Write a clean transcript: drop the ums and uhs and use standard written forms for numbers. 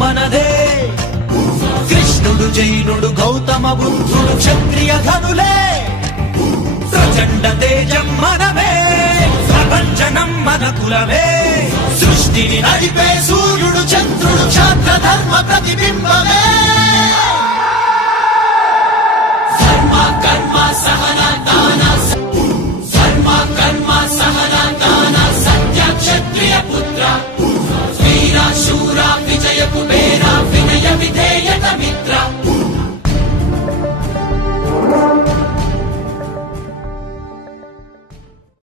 మనదే కృష్ణుడు జైనుడు గౌతమ బుద్ధుడు క్షత్రియ ఘనులే ప్రచండ తేజం మనమే ప్రపంచనం మన కులమే సృష్టిని నడిపే సూర్యుడు చంద్రుడు క్షాత్ర ధర్మ ప్రతిబింబమే